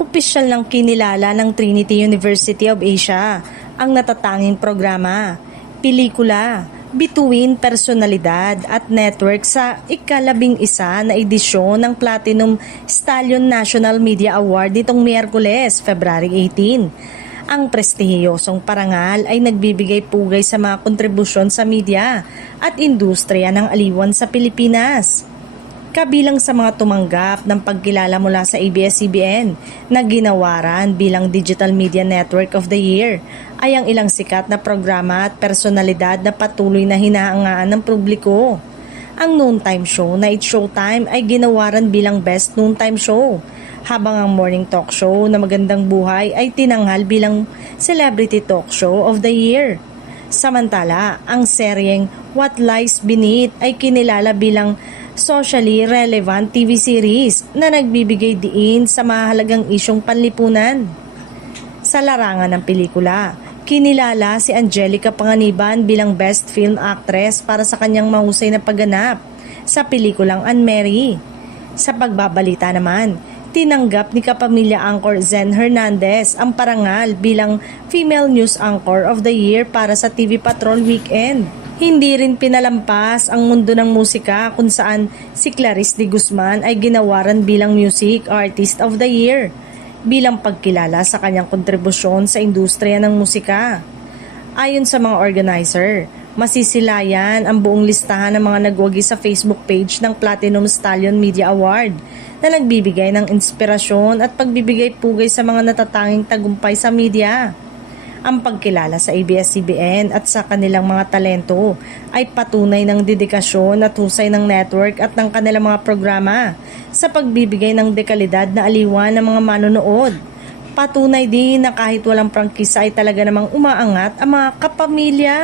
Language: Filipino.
Opisyal ng kinilala ng Trinity University of Asia ang natatanging programa, pelikula, bituin personalidad at network sa ika-11 na edisyon ng Platinum Stallion National Media Award nitong Miyerkules, February 18. Ang prestihiyosong parangal ay nagbibigay pugay sa mga kontribusyon sa media at industriya ng aliwan sa Pilipinas. Kabilang sa mga tumanggap ng pagkilala mula sa ABS-CBN na ginawaran bilang Digital Media Network of the Year ay ang ilang sikat na programa at personalidad na patuloy na hinahangaan ng publiko. Ang noontime show na It's Showtime ay ginawaran bilang Best Noontime Show, habang ang morning talk show na Magandang Buhay ay tinanghal bilang Celebrity Talk Show of the Year. Samantala, ang seryeng What Lies Beneath ay kinilala bilang socially relevant TV series na nagbibigay diin sa mahalagang isyong panlipunan. Sa larangan ng pelikula, kinilala si Angelica Panganiban bilang Best Film Actress para sa kanyang mahusay na pagganap sa pelikulang Anne Mary. Sa pagbabalita naman, tinanggap ni kapamilya anchor Zen Hernandez ang parangal bilang Female News Anchor of the Year para sa TV Patrol Weekend. Hindi rin pinalampas ang mundo ng musika kung saan si Clarice de Guzman ay ginawaran bilang Music Artist of the Year bilang pagkilala sa kanyang kontribusyon sa industriya ng musika. Ayon sa mga organizer, masisilayan ang buong listahan ng mga nagwagi sa Facebook page ng Platinum Stallion Media Award na nagbibigay ng inspirasyon at pagbibigay pugay sa mga natatanging tagumpay sa media. Ang pagkilala sa ABS-CBN at sa kanilang mga talento ay patunay ng dedikasyon at husay ng network at ng kanilang mga programa sa pagbibigay ng dekalidad na aliwan ng mga manonood. Patunay din na kahit walang prangkisa ay talaga namang umaangat ang mga kapamilya.